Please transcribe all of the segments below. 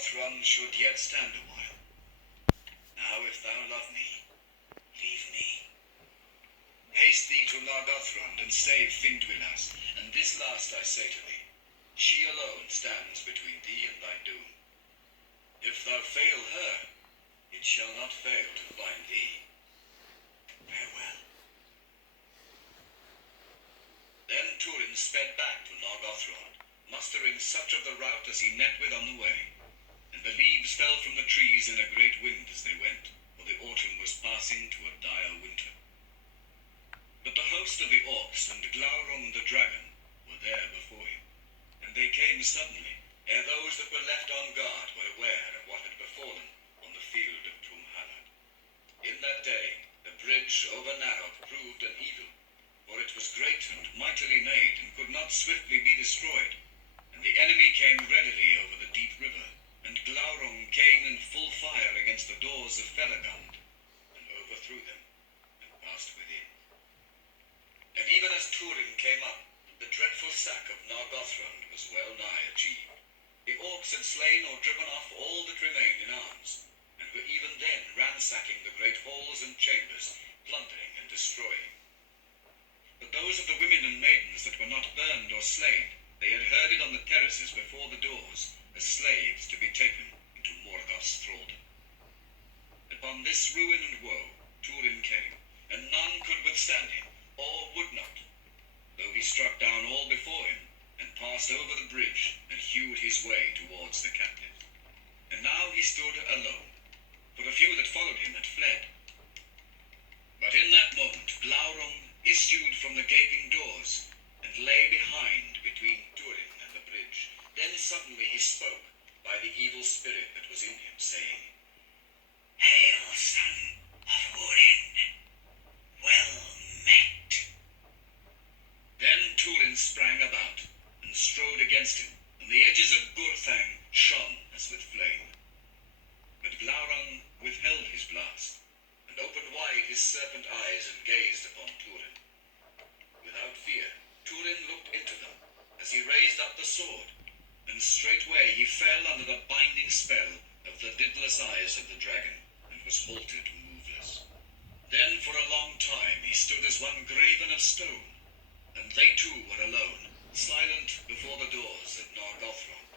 Nargothrond should yet stand a while. Now if thou love me, leave me. Haste thee to Nargothrond and save Finduilas, and this last I say to thee, she alone stands between thee and thy doom. If thou fail her, it shall not fail to find thee. Farewell. Then Hurin sped back to Nargothrond, mustering such of the rout as he met with on the way, and the leaves fell from the trees in a great wind as they went, for the autumn was passing to a dire winter. But the host of the orcs and Glaurung the dragon were there before him, and they came suddenly, ere those that were left on guard were aware of what had befallen on the field of Tumhalad. In that day the bridge over Narok proved an evil, for it was great and mightily made, and could not swiftly be destroyed, and the enemy came readily over the deep river, and Glaurung came in full fire against the doors of Felagund, and overthrew them, and passed within. And even as Hurin came up, the dreadful sack of Nargothrond was well nigh achieved. The orcs had slain or driven off all that remained in arms, and were even then ransacking the great halls and chambers, plundering and destroying. But those of the women and maidens that were not burned or slain, they had herded on the terraces before the doors, as slaves to be taken into Morgoth's thraldom. Upon this ruin and woe, Hurin came, and none could withstand him, or would not, though he struck down all before him, and passed over the bridge, and hewed his way towards the captive. And now he stood alone, for the few that followed him had fled. But in that moment Glaurung issued from the gaping doors, and lay behind between Hurin and the bridge. Then suddenly he spoke by the evil spirit that was in him, saying, Hail, son of Hurin, well met. Then Hurin sprang about, and strode against him, and the edges of Gurthang shone as with flame. But Glaurung withheld his blast, and opened wide his serpent eyes, and gazed upon Hurin. Without fear, Hurin looked into them, as he raised up the sword, and straightway he fell under the binding spell of the lidless eyes of the dragon, and was halted moveless. Then for a long time he stood as one graven of stone, and they too were alone, silent before the doors of Nargothrond.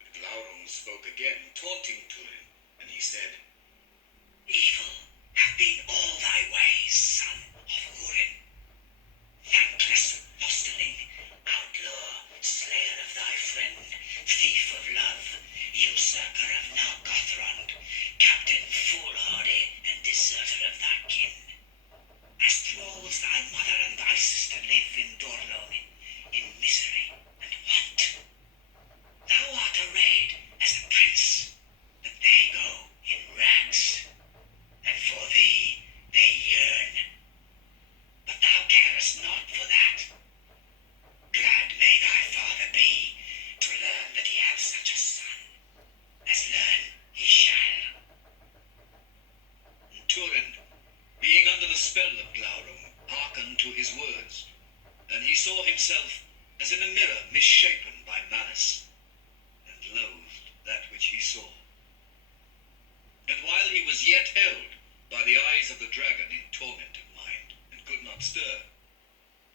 But Glaurung spoke again, taunting Hurin, and he said, Evil have been all thy ways, son of Hurin. Thankless fosterling, outlaw, slayer of thy friend, thief of love, usurper of Nargothrond, captain foolhardy, and deserter of thy kin. As thralls thy mother and thy sister live in Dorlonin, in misery and want. Thou art arrayed as a prince, but they go in rags, and for thee they yearn. But thou carest not for that. Glad may thy father be to learn that he hath such a son, as learn he shall. And Hurin, being under the spell of Glaurung, hearkened to his words, and he saw himself as in a mirror misshapen by malice, and loathed that which he saw. And while he was yet held by the eyes of the dragon in torment of mind, and could not stir,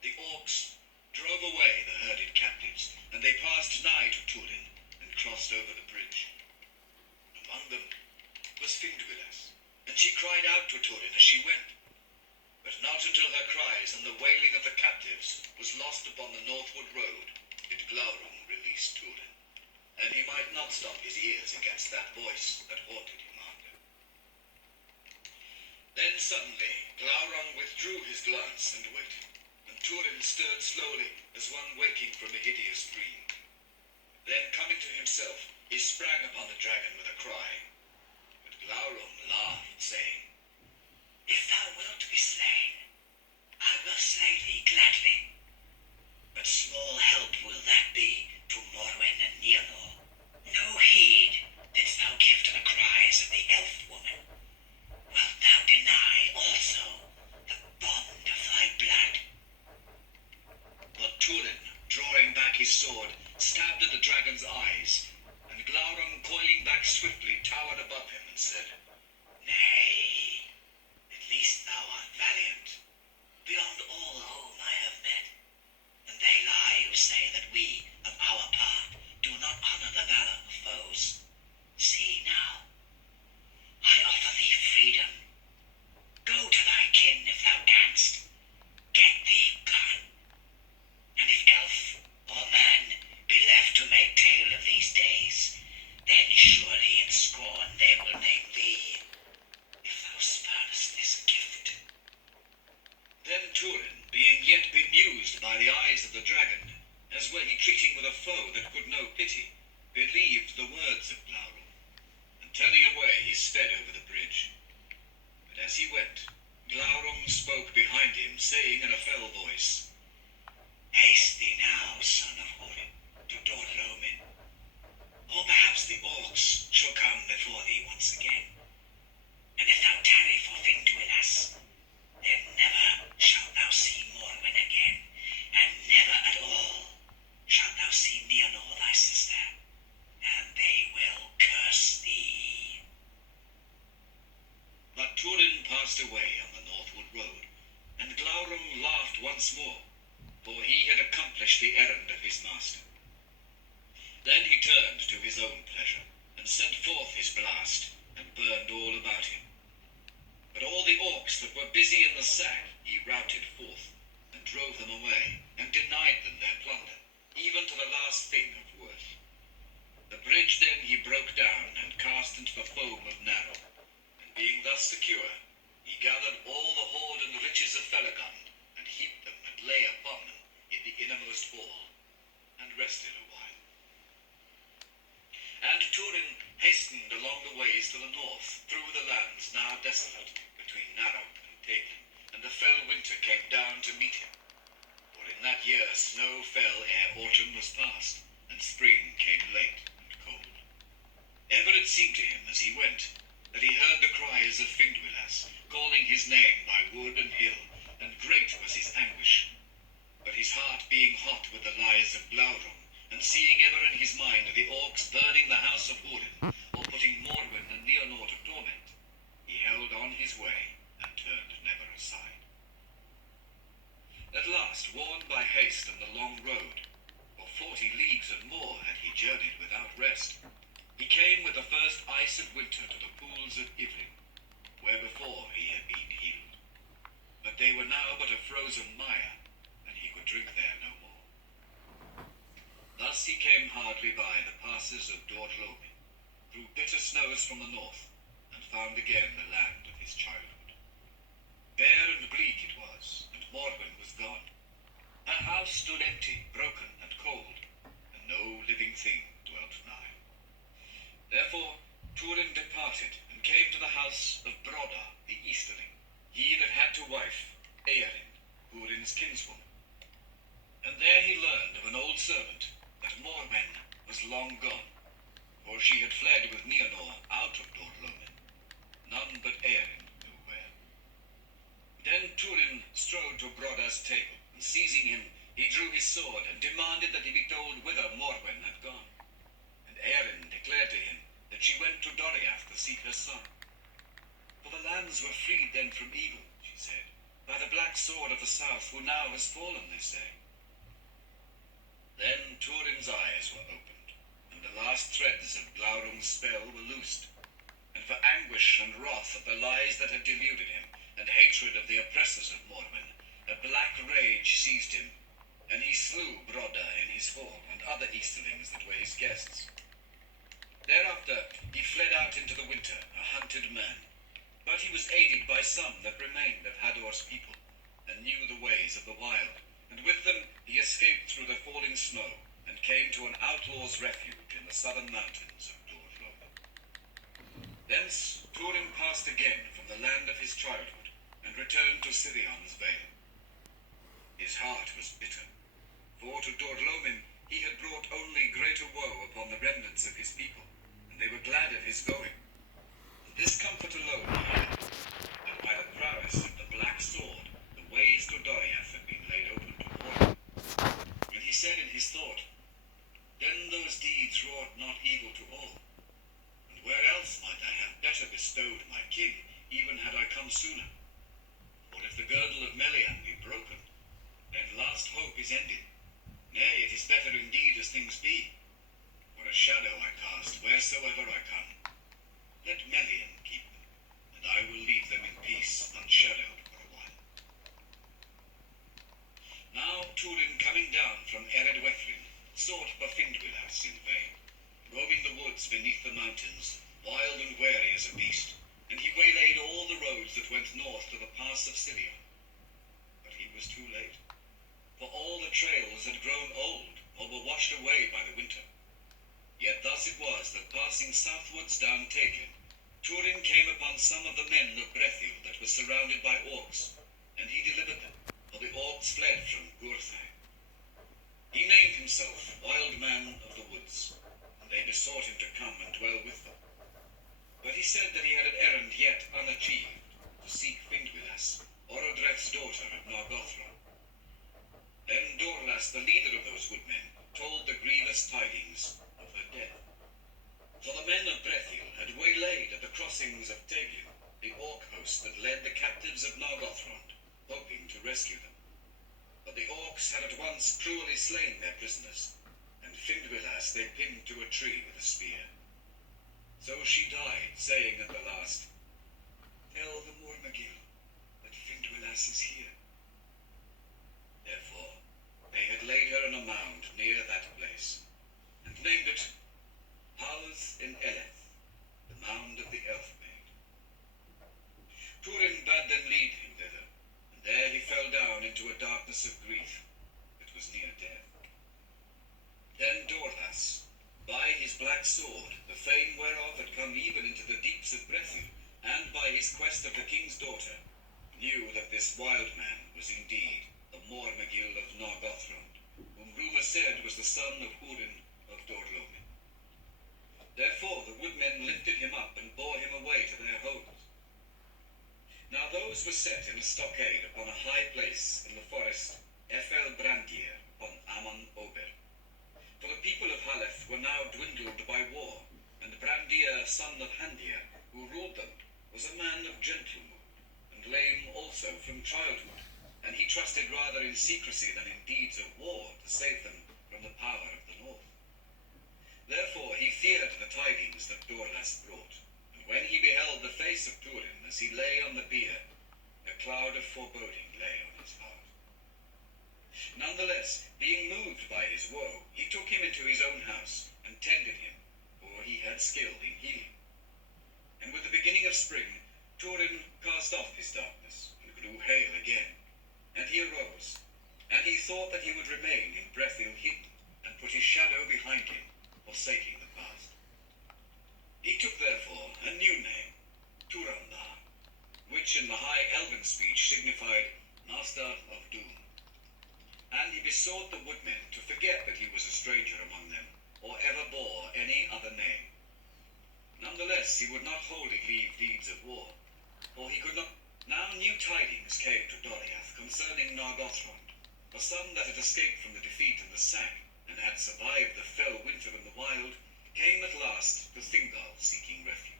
the orcs drove away the herded captives, and they passed nigh to Hurin, and crossed over the bridge. Among them was Finduilas, and she cried out to Hurin as she went. But not until her cries and the wailing of the captives was lost upon the northward road did Glaurung release Hurin, and he might not stop his ears against that voice that haunted him under. Then suddenly Glaurung withdrew his glance and waited, and Hurin stirred slowly as one waking from a hideous dream. Then coming to himself, he sprang upon the dragon with a cry. But Glaurung laughed, saying, If thou wilt be slain, I will slay thee gladly. But small help will that be to Morwen and Nienor. No heed didst thou give to the cries of the elf woman. Wilt thou deny also the bond of thy blood? But Hurin, drawing back his sword, stabbed at the dragon's eyes, and Glaurung, coiling back swiftly, towered above him and said, "Nay, at least thou art valiant, beyond all whom I have met. And they lie who say that we, of our part, do not honor the valor of foes. See now, I offer thee freedom. Go to thy kin if thou canst. Get thee gone. And if elf or man be left to make tale of these days, then surely in scorn they will name thee, if thou spurnest this gift." Then Hurin, being yet bemused by the eyes of the dragon, as were he treating with a foe that could know pity, believed the words of Glaurung, and turning away he sped over the bridge. But as he went, Glaurung spoke behind him, saying in a fell voice, "Haste thee now, son of Hurin, to Dorlomin, or perhaps the orcs shall come before thee once again. And if thou tarry for Finduilas, then never shalt thou see Morwen again, and never at all shalt thou see Nienor thy sister, and they will curse thee." But Hurin passed away on the northward road, and Glaurung laughed once more, for he had accomplished the errand of his master. Then he turned to his own pleasure, and sent forth his blast, and burned all about him. But all the orcs that were busy in the sack he routed forth, and drove them away, and denied them their plunder, even to the last thing of worth. The bridge then he broke down, and cast into the foam of Narrow, and being thus secure, he gathered all the hoard and riches of Felagund, and heaped them, and lay upon them in the innermost hall, and rested a while. And Hurin hastened along the ways to the north, through the lands now desolate, between Narrow and Tekin, and the fell winter came down to meet him. For in that year snow fell ere autumn was past, and spring came late and cold. Ever it seemed to him as he went, that he heard the cries of Finduilas, calling his name by wood and hill, and great was his anguish. But his heart being hot with the lies of Glaurung, and seeing ever in his mind the orcs burning the house of Hurin, or putting Morwen and Nienor to torment, he held on his way, and turned never aside. At last, worn by haste and the long road, for 40 leagues and more had he journeyed without rest, he came with the first ice of winter to the pools of Ivrin, where before he had been healed. But they were now but a frozen mire, and he could drink there no more. Thus he came hardly by the passes of Dorlomin, through bitter snows from the north, and found again the land of his childhood. Bare and bleak it was, and Morwen was gone. Her house stood empty, broken and cold, and no living thing dwelt nigh. Therefore Hurin departed, and came to the house of Brodda the Easterling, he that had to wife Eärend, Hurin's kinswoman. And there he learned of an old servant that Morwen was long gone, for she had fled with Nienor out of Dorlomin. None but Eärend knew where. Then Hurin strode to Brodda's table, and seizing him, he drew his sword, and demanded that he be told whither Morwen had gone. And Eärend declared to him that she went to Doriath to seek her son. For the lands were freed then from evil, she said, by the black sword of the south, who now has fallen, they say. Then Hurin's eyes were opened, and the last threads of Glaurung's spell were loosed. And for anguish and wrath at the lies that had deluded him, and hatred of the oppressors of Morwen, a black rage seized him, and he slew Brodda in his hall, and other Easterlings that were his guests. Thereafter he fled out into the winter, a hunted man, but he was aided by some that remained of Hador's people, and knew the ways of the wild. And with them he escaped through the falling snow, and came to an outlaw's refuge in the southern mountains of Dorlomin. Thence Hurin passed again from the land of his childhood, and returned to Sirion's vale. His heart was bitter, for to Dorlomin he had brought only greater woe upon the remnants of his people, and they were glad of his going. This comfort alone he had, that by the prowess of the black sword the ways to Doriath had been laid open to Morwen. When he said in his thought, "Then those deeds wrought not evil to all. And where else might I have better bestowed my king, even had I come sooner? For if the girdle of Melian be broken, then last hope is ended. Nay, it is better indeed as things be. For a shadow I cast wheresoever I come. Let Melian keep them, and I will leave them in peace, unshadowed for a while. Now Hurin, coming down from Eredwethlin, sought Bafindwilas in vain, roaming the woods beneath the mountains, wild and wary as a beast, and he waylaid all the roads that went north to the pass of Silion. But he was too late, for all the trails had grown old or were washed away by the winter. Yet thus it was that passing southwards down Taken, Hurin came upon some of the men of Brethil that were surrounded by orcs, and he delivered them, for the orcs fled from Gurthai. He named himself Wild Man of the Woods, and they besought him to come and dwell with them. But he said that he had an errand yet unachieved, to seek Findwilas, Orodreth's daughter of Nargothrond. Then Dorlas, the leader of those woodmen, told the grievous tidings of her death. For the men of Brethil had waylaid at the crossings of Tegin the orc host that led the captives of Nargothrond, hoping to rescue them. But the orcs had at once cruelly slain their prisoners, and Findwilas they pinned to a tree with a spear. So she died, saying at the last, "Tell the Mormagil that Findwilas is here." Therefore they had laid her on a mound near that place, and named it House in Eleth, the mound of the elf maid. Hurin bade them lead him thither, and there he fell down into a darkness of grief that was near death. Then Dorlas, by his black sword, the fame whereof had come even into the deeps of Brethil, and by his quest of the king's daughter, knew that this wild man was indeed the Mormagil of Nargothrond, whom rumour said was the son of Hurin of Dorlomin. Therefore the woodmen lifted him up and bore him away to their homes. Now those were set in a stockade upon a high place in the forest, Ethel Brandir, upon Amon Ober. For the people of Haleth were now dwindled by war, and Brandir, son of Handir, who ruled them, was a man of gentle mood, and lame also from childhood, and he trusted rather in secrecy than in deeds of war to save them from the power of the north. Therefore he feared the tidings that Dorlas brought, and when he beheld the face of Hurin as he lay on the bier, a cloud of foreboding lay on his heart. Nonetheless, being moved by his woe, he took him into his own house and tended him, for he had skill in healing. And with the beginning of spring, Hurin cast off his darkness and grew hale again, and he arose, and he thought that he would remain in Brethil hidden, and put his shadow behind him, forsaking the past. He took therefore a new name, Turandar, which in the high elven speech signified Master of Doom. And he besought the woodmen to forget that he was a stranger among them, or ever bore any other name. Nonetheless he would not wholly leave deeds of war, for he could not. Now new tidings came to Doriath concerning Nargothrond, for some that had escaped from the defeat and the sack, and had survived the fell winter in the wild, came at last to Thingol seeking refuge.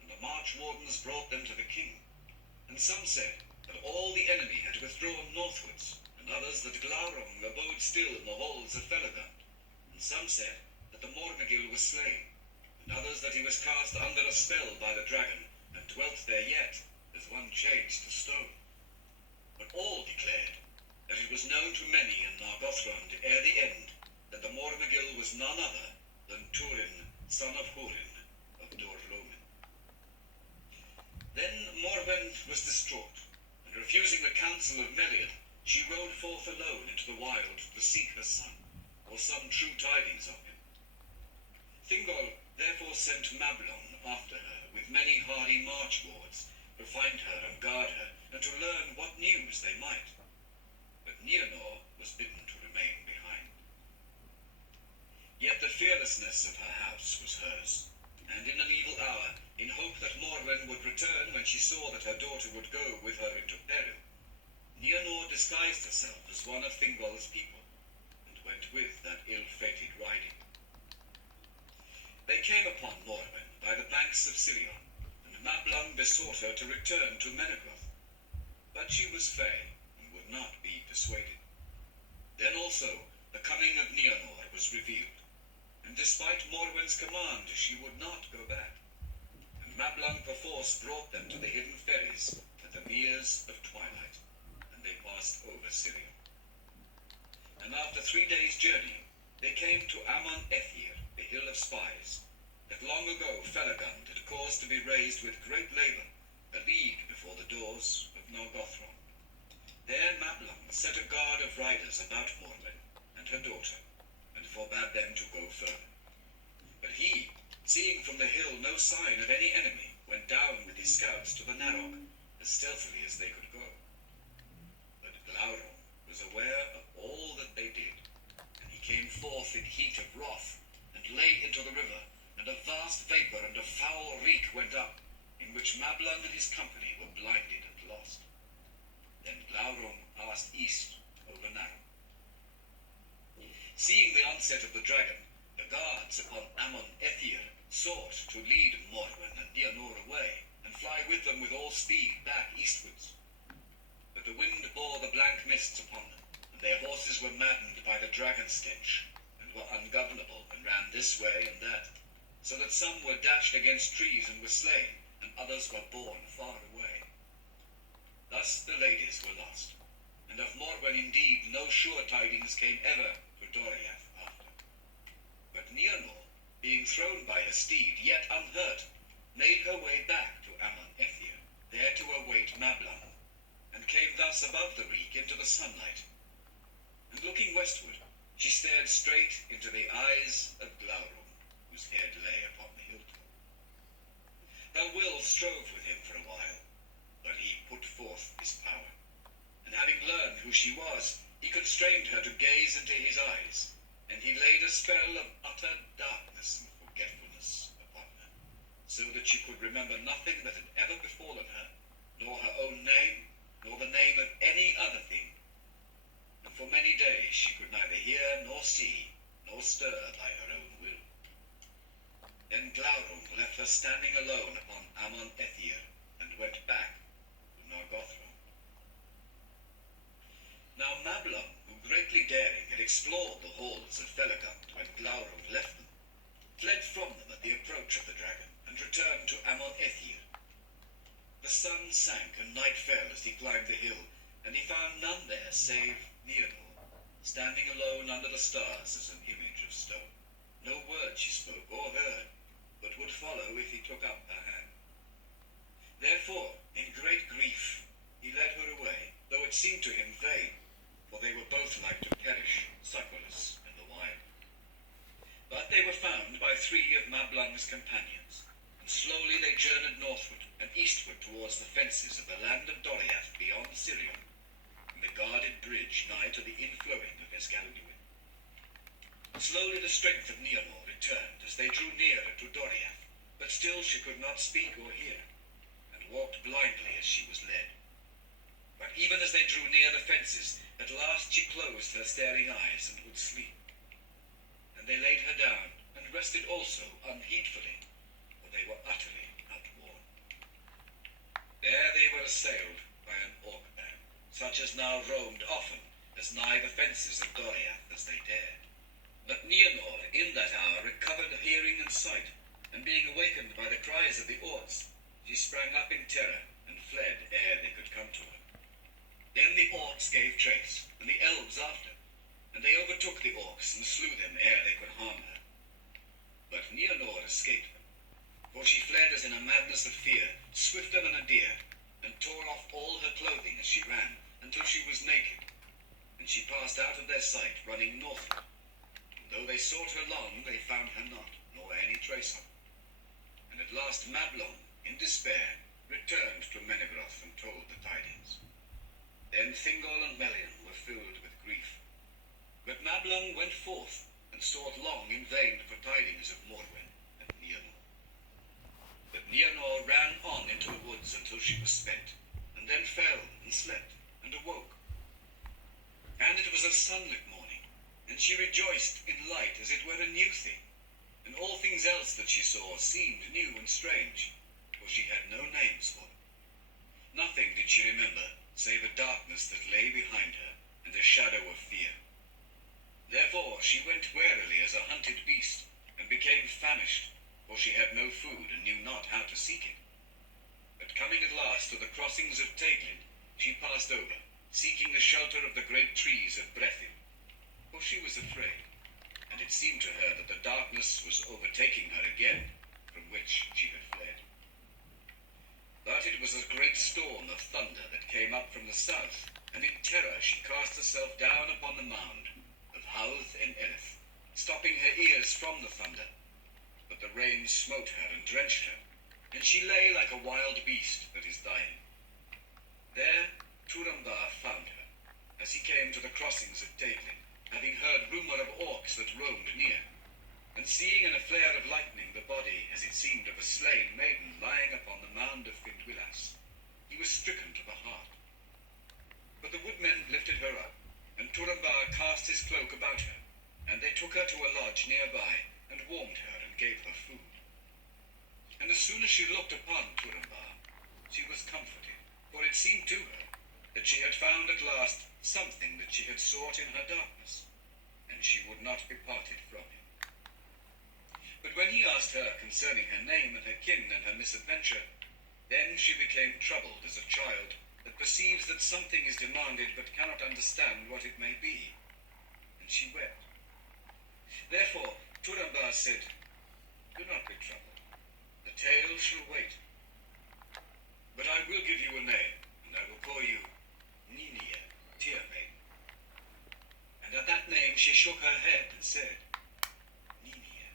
And the march wardens brought them to the king. And some said that all the enemy had withdrawn northwards, and others that Glaurung abode still in the halls of Felagund. And some said that the Mormagil was slain, and others that he was cast under a spell by the dragon, and dwelt there yet, as one changed to stone. But all declared that it was known to many in Nargothrond ere the end, that the Mormagil was none other than Hurin, son of Hurin of Dorlomin. Then Morwen was distraught, and refusing the counsel of Meliad, she rode forth alone into the wild to seek her son, or some true tidings of him. Thingol therefore sent Mablon after her with many hardy march wards, to find her and guard her, and to learn what news they might. But Nienor was bidden to remain behind. Yet the fearlessness of her house was hers, and in an evil hour, in hope that Morwen would return when she saw that her daughter would go with her into peril, Nienor disguised herself as one of Thingol's people, and went with that ill-fated riding. came upon Morwen by the banks of Sirion, and Mablung besought her to return to Menegroth. But she was fey, and would not be persuaded. Then also the coming of Nienor was revealed, and despite Morwen's command she would not go back. And Mablung perforce brought them to the hidden ferries at the Meres of Twilight, and they passed over Sirion. And after 3 days' journey, they came to Amon Ethir, the Hill of Spies, that long ago Felagund had caused to be raised with great labour, a league before the doors of Nargothrond. There Mablung set a guard of riders about Morwen and her daughter, and forbade them to go further. But he, seeing from the hill no sign of any enemy, went down with his scouts to the Narog, as stealthily as they could go. But Glaurung was aware of all that they did, and he came forth in heat of wrath, and lay into the river, and a vast vapour and a foul reek went up, in which Mablung and his company were blinded and lost. Then Glaurung passed east over Narog. Seeing the onset of the dragon, the guards upon Amon Ethir sought to lead Morwen and Nienor away, and fly with them with all speed back eastwards. But the wind bore the blank mists upon them, and their horses were maddened by the dragon stench, and were ungovernable, and ran this way and that, so that some were dashed against trees and were slain, and others were borne far away. Thus the ladies were lost, and of Morwen indeed no sure tidings came ever to Doriath after. But Nienor, being thrown by her steed, yet unhurt, made her way back to Amon Ethir, there to await Mablung, and came thus above the reek into the sunlight. And looking westward, she stared straight into the eyes of Glaurung, whose head lay upon the hilltop. Her will strove with him for a while, but he put forth his power, and having learned who she was, he constrained her to gaze into his eyes, and he laid a spell of utter darkness and forgetfulness upon her, so that she could remember nothing that had ever befallen her, nor her own name, nor the name of any other thing. And for many days she could neither hear nor see, nor stir by her own will. Then Glaurung left her standing alone upon Amon Ethir, and went back to Nargothrond. Now Mablung, who greatly daring had explored the halls of Felagund when Glaurung left them, fled from them at the approach of the dragon, and returned to Amon Ethir. The sun sank and night fell as he climbed the hill, and he found none there save Nienor, standing alone under the stars as an image of stone. No word she spoke or heard, but would follow if he took up her hand. Therefore, in great grief, he led her away, though it seemed to him vain, for they were both like to perish, supperless in the wild. But they were found by 3 of Mablung's companions, and slowly they journeyed northward and eastward towards the fences of the land of Doriath beyond Sirion, and the guarded bridge nigh to the inflowing of Escalduin. Slowly the strength of Nienor returned as they drew nearer to Doriath, but still she could not speak or hear, and walked blindly as she was led. But even as they drew near the fences, at last she closed her staring eyes and would sleep. And they laid her down, and rested also unheedfully, for they were utterly outworn. There they were assailed by an orc band, such as now roamed often as nigh the fences of Doriath as they dared. But Nienor in that hour recovered hearing and sight, and being awakened by the cries of the orcs, she sprang up in terror, and fled ere they could come to her. Then the orcs gave chase, and the elves after, and they overtook the orcs and slew them ere they could harm her. But Nienor escaped them, for she fled as in a madness of fear, swifter than a deer, and tore off all her clothing as she ran, until she was naked, and she passed out of their sight, running northward. And though they sought her long, they found her not, nor any trace of her. And at last Mablung, in despair, returned to Menegroth and told the tidings. Then Thingol and Melian were filled with grief. But Mablung went forth, and sought long in vain for tidings of Morwen and Nienor. But Nienor ran on into the woods until she was spent, and then fell and slept, and awoke. And it was a sunlit morning, and she rejoiced in light as it were a new thing, and all things things else that she saw seemed new and strange, for she had no names for them. Nothing did she remember, save a darkness that lay behind her, and a shadow of fear. Therefore she went warily as a hunted beast, and became famished, for she had no food and knew not how to seek it. But coming at last to the crossings of Teglin, she passed over, seeking the shelter of the great trees of Brethil, for she was afraid, and it seemed to her that the darkness was overtaking her again, from which she had fled. But it was a great storm of thunder that came up from the south, and in terror she cast herself down upon the mound of Howth and Eleth, stopping her ears from the thunder. But the rain smote her and drenched her, and she lay like a wild beast that is dying. There Turambar found her, as he came to the crossings of Teglin, having heard rumour of orcs that roamed near, and seeing in a flare of lightning the body, as it seemed, of a slain maiden lying upon the mound of Findwilas, he was stricken to the heart. But the woodmen lifted her up, and Turambar cast his cloak about her, and they took her to a lodge nearby, and warmed her and gave her food. And as soon as she looked upon Turambar, she was comforted, for it seemed to her that she had found at last something that she had sought in her darkness, and she would not be parted from him. But when he asked her concerning her name and her kin and her misadventure, then she became troubled as a child that perceives that something is demanded but cannot understand what it may be, and she wept. Therefore Turambar said, "Do not be troubled. The tale shall wait. But I will give you a name, and I will call you Ninia, Tear Maiden." And at that name she shook her head and said, "Ninia."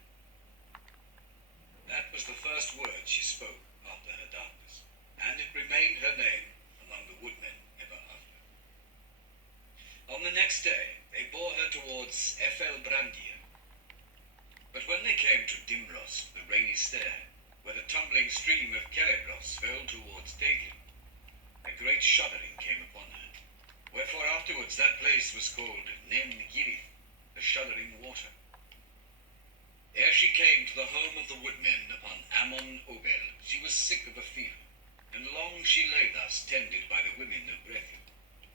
That was the first word she spoke after her darkness, and it remained her name among the woodmen ever after. On the next day they bore her towards Efelbrandir. But when they came to Dimros, the rainy stair, where the tumbling stream of Celebros fell towards Teglin, a great shuddering came upon her. Wherefore afterwards that place was called Nem-Girith, the shuddering water. Ere she came to the home of the woodmen upon Amon Obel, she was sick of a fever, and long she lay thus, tended by the women of Brethil,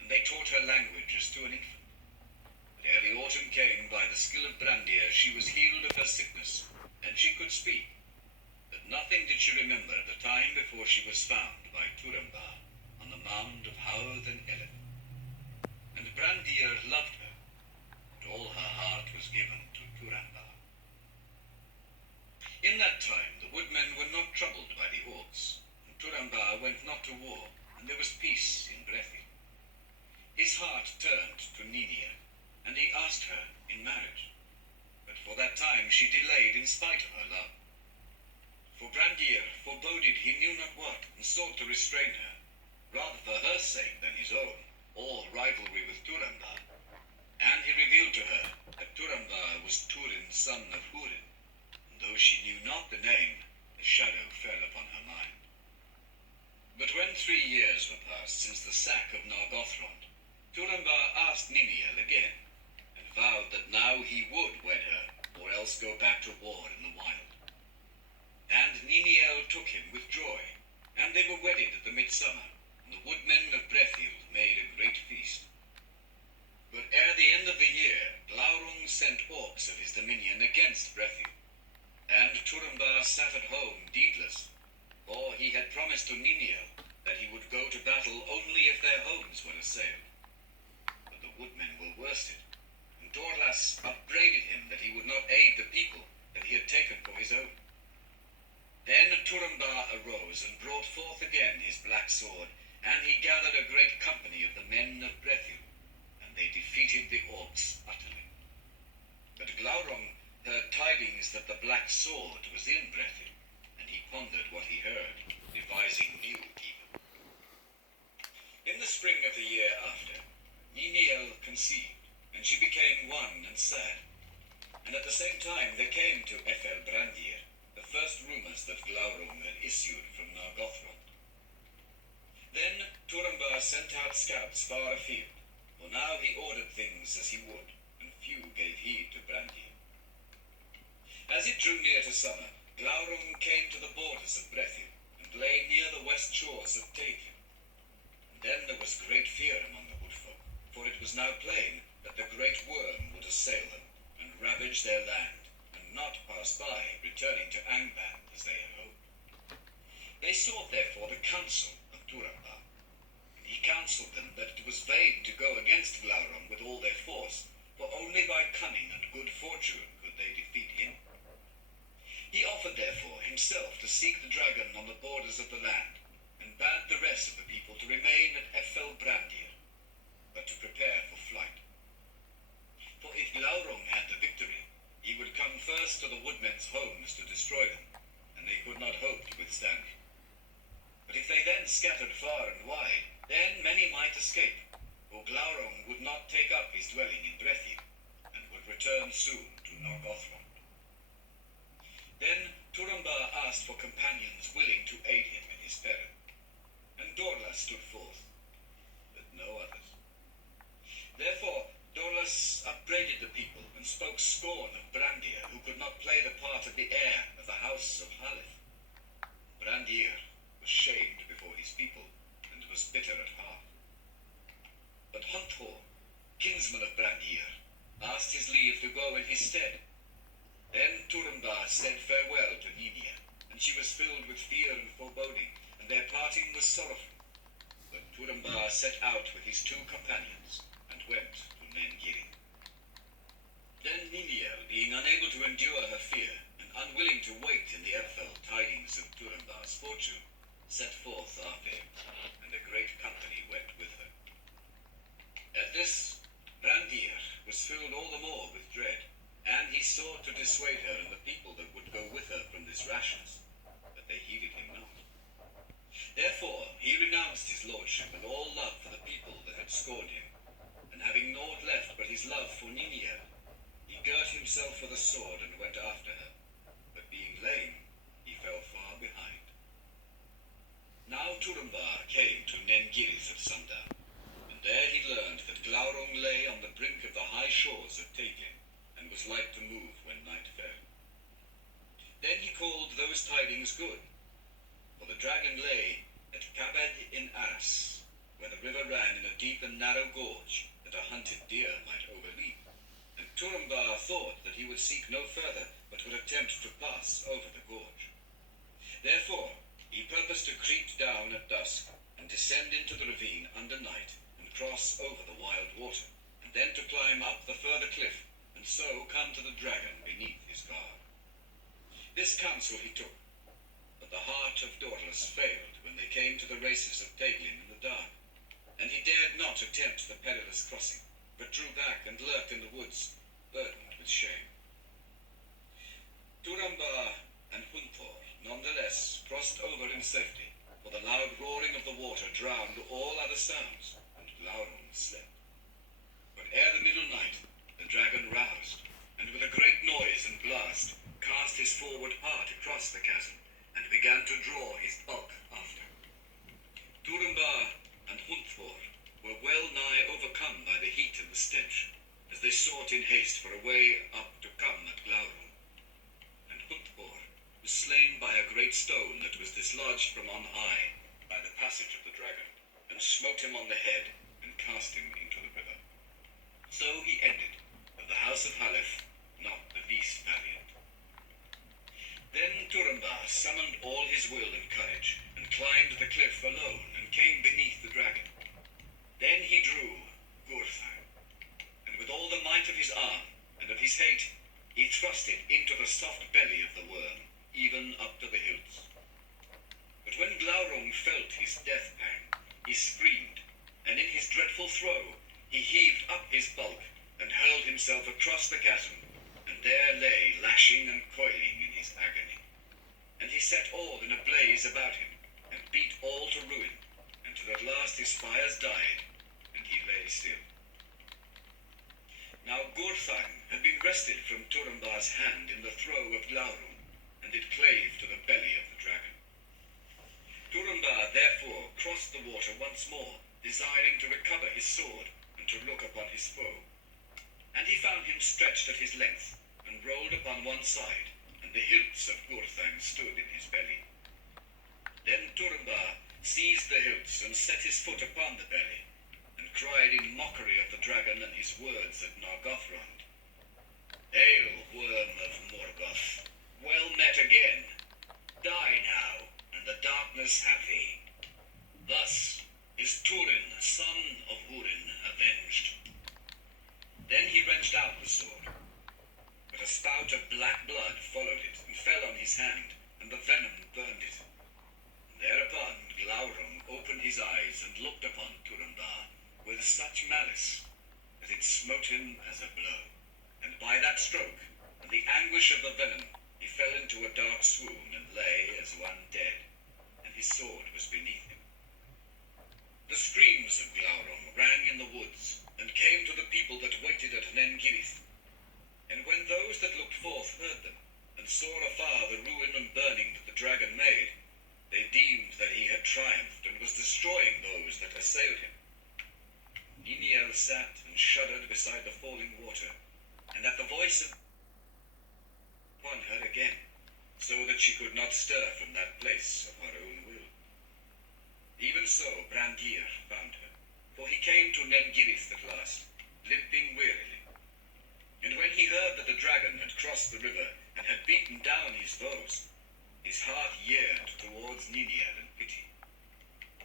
and they taught her language as to an infant. But ere the autumn came, by the skill of Brandir, she was healed of her sickness, and she could speak. But nothing did she remember of the time before she was found by Turambar on the mound of Howth and Eleth. And Brandir loved her, but all her heart was given to Turambar. In that time the woodmen were not troubled by the orcs, and Turambar went not to war, and there was peace in Brethil. His heart turned to Ninia, and he asked her in marriage, but for that time she delayed in spite of her love. For Brandir foreboded he knew not what, and sought to restrain her, rather for her sake than his own, all rivalry with Turambar. And he revealed to her that Turambar was Turin's son of Hurin, and though she knew not the name, a shadow fell upon her mind. But when 3 years were past since the sack of Nargothrond, Turambar asked Niniel again, and vowed that now he would wed her, or else go back to war in the wild. And Niniel took him with joy, and they were wedded at the midsummer, and the woodmen of Brethil made a great feast. But ere the end of the year, Glaurung sent orcs of his dominion against Brethil, and Turambar sat at home deedless, for he had promised to Niniel that he would go to battle only if their homes were assailed. But the woodmen were worsted, and Dorlas upbraided him that he would not aid the people that he had taken for his own. Then Turambar arose and brought forth again his black sword, and he gathered a great company of the men of Brethil, and they defeated the orcs utterly. But Glaurung heard tidings that the black sword was in Brethil, and he pondered what he heard, devising new evil. In the spring of the year after, Niniel conceived, and she became wan and sad. And at the same time there came to Efelbrandir the first rumours that Glaurung had issued from Nargothrond. Then Turambar sent out scouts far afield, for now he ordered things as he would, and few gave heed to Brandir. As it drew near to summer, Glaurung came to the borders of Brethil, and lay near the west shores of Teign. Then there was great fear among the woodfolk, for it was now plain that the great worm would assail them, and ravage their land, and not pass by, returning to Angband as they had hoped. They sought therefore the counsel of Turamba. He counselled them that it was vain to go against Glaurung with all their force, for only by cunning and good fortune could they defeat him. He offered therefore himself to seek the dragon on the borders of the land, and bade the rest of the people to remain at Brandir, but to prepare for flight. For if Glaurung had the victory, he would come first to the woodmen's homes to destroy them, and they could not hope to withstand him. But if they then scattered far and wide, then many might escape, for Glaurung would not take up his dwelling in Brethil, and would return soon to Nargothrond. Then Turamba asked for companions willing to aid him in his peril, and Dorla stood forth, but no others. Therefore Dorlas upbraided the people and spoke scorn of Brandir, who could not play the part of the heir of the house of Haleth. Brandir was shamed before his people, and was bitter at heart. But Hunthor, kinsman of Brandir, asked his leave to go in his stead. Then Turamba said farewell to Nenia, and she was filled with fear and foreboding, and their parting was sorrowful. But Turamba set out with his two companions, and went to Nengiri. Then Nenia, being unable to endure her fear, and unwilling to wait in the Elfell tidings of Turamba's fortune, set forth after him, and a great company went with her. At this, Brandir was filled all the more with dread, and he sought to dissuade her and the people that would go with her from this rashness, but they heeded him not. Therefore he renounced his lordship and all love for the people that had scorned him, and having naught left but his love for Nenia, he girt himself with a sword and went after her, but being lame, he fell far behind. Now Turamba came to Nengiris at sundown, and there he learned that Glaurung lay on the brink of the high shores of Teign, and was like to move when night fell. Then he called those tidings good, for the dragon lay at Kabed in Aras, where the river ran in a deep and narrow gorge that a hunted deer might overleap, and Turamba thought that he would seek no further, but would attempt to pass over the gorge. Therefore he purposed to creep down at dusk, and descend into the ravine under night, and cross over the wild water, and then to climb up the further cliff, and so come to the dragon beneath his guard. This counsel he took, but the heart of Dorlas failed when they came to the races of Teign in the dark, and he dared not attempt the perilous crossing, but drew back and lurked in the woods, burdened with shame. Turamba and Hunthor nonetheless crossed over in safety, for the loud roaring of the water drowned all other sounds, and Glaurung slept. But ere the middle night, the dragon roused, and with a great noise and blast, cast his forward part across the chasm, and began to draw his bulk after. Turamba and Hunthor were well nigh overcome by the heat and the stench, as they sought in haste for a way up to come at Glaurung. And Hunthor was slain by a great stone that was dislodged from on high by the passage of the dragon, and smote him on the head, and cast him into the river. So he ended, of the house of Haleth, not the least valiant. Then Turamba summoned all his will and courage, and climbed the cliff alone, and came beneath the dragon. Then he drew Gurthang, and with all the might of his arm, and of his hate, he thrust it into the soft belly of the worm, even up to the hilts. But when Glaurung felt his death pang, he screamed, and in his dreadful throe, he heaved up his bulk, and hurled himself across the chasm, and there lay lashing and coiling in his agony. And he set all in a blaze about him, and beat all to ruin, until at last his fires died, and he lay still. Now Gurthang had been wrested from Turamba's hand in the throe of Glaurung, and it clave to the belly of the dragon. Turamba therefore crossed the water once more, desiring to recover his sword, and to look upon his foe. And he found him stretched at his length, and rolled upon one side, and the hilts of Gurthang stood in his belly. Then Turambar seized the hilts and set his foot upon the belly, and cried in mockery of the dragon and his words at Nargothrond. Hail, worm of Morgoth, well met again. Die now, and the darkness have thee. Thus is Turin, son of Hurin, avenged. Then he wrenched out the sword, but a spout of black blood followed it and fell on his hand, and the venom burned it. Thereupon Glaurung opened his eyes and looked upon Turambar with such malice that it smote him as a blow. And by that stroke, and the anguish of the venom, he fell into a dark swoon and lay as one dead, and his sword was beneath him. The screams of Glaurung rang in the woods, and came to the people that waited at Nengirith. And when those that looked forth heard them, and saw afar the ruin and burning that the dragon made, they deemed that he had triumphed and was destroying those that assailed him. Niniel sat and shuddered beside the falling water, and at the voice of upon her again, so that she could not stir from that place of her own will. Even so Brandir found her, for he came to Nengirith at last, limping wearily. And when he heard that the dragon had crossed the river and had beaten down his foes, his heart yearned towards Niniel in pity.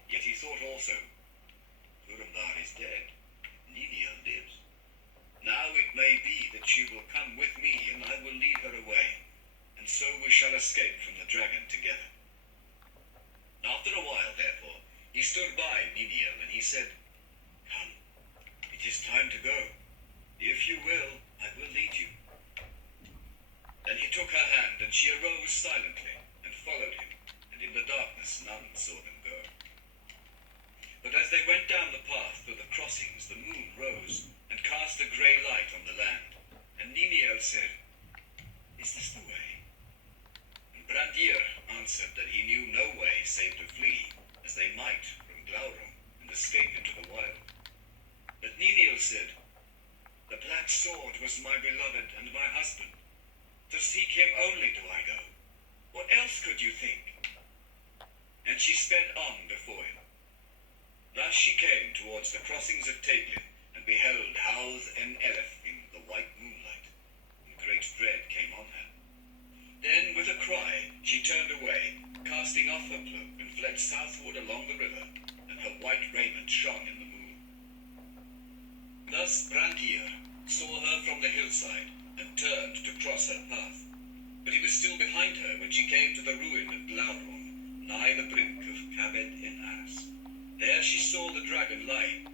Yet he thought also, Turambar is dead, Niniel lives. Now it may be that she will come with me, and I will lead her away, and so we shall escape from the dragon together. After a while, therefore, he stood by Niniel, and he said, Come, it is time to go. If you will, I will lead you. Then he took her hand, and she arose silently, and followed him, and in the darkness none saw them go. But as they went down the path through the crossings, the moon rose, and cast a grey light on the land, and Niniel said, Is this the way? And Brandir answered that he knew no way save to flee, as they might, from Glaurung, and escape into the wild. But Niniel said, The black sword was my beloved and my husband. To seek him only do I go. What else could you think? And she sped on before him. Thus she came towards the crossings of Teiglin, and beheld Howth en Eleth in the white moonlight, and great dread came on her. Then with a cry she turned away, casting off her cloak, and fled southward along the river, and her white raiment shone in the moon. Thus Brandir saw her from the hillside, and turned to cross her path. But he was still behind her when she came to the ruin of Glaurung, nigh the brink of Cabed en As. There she saw the dragon lie,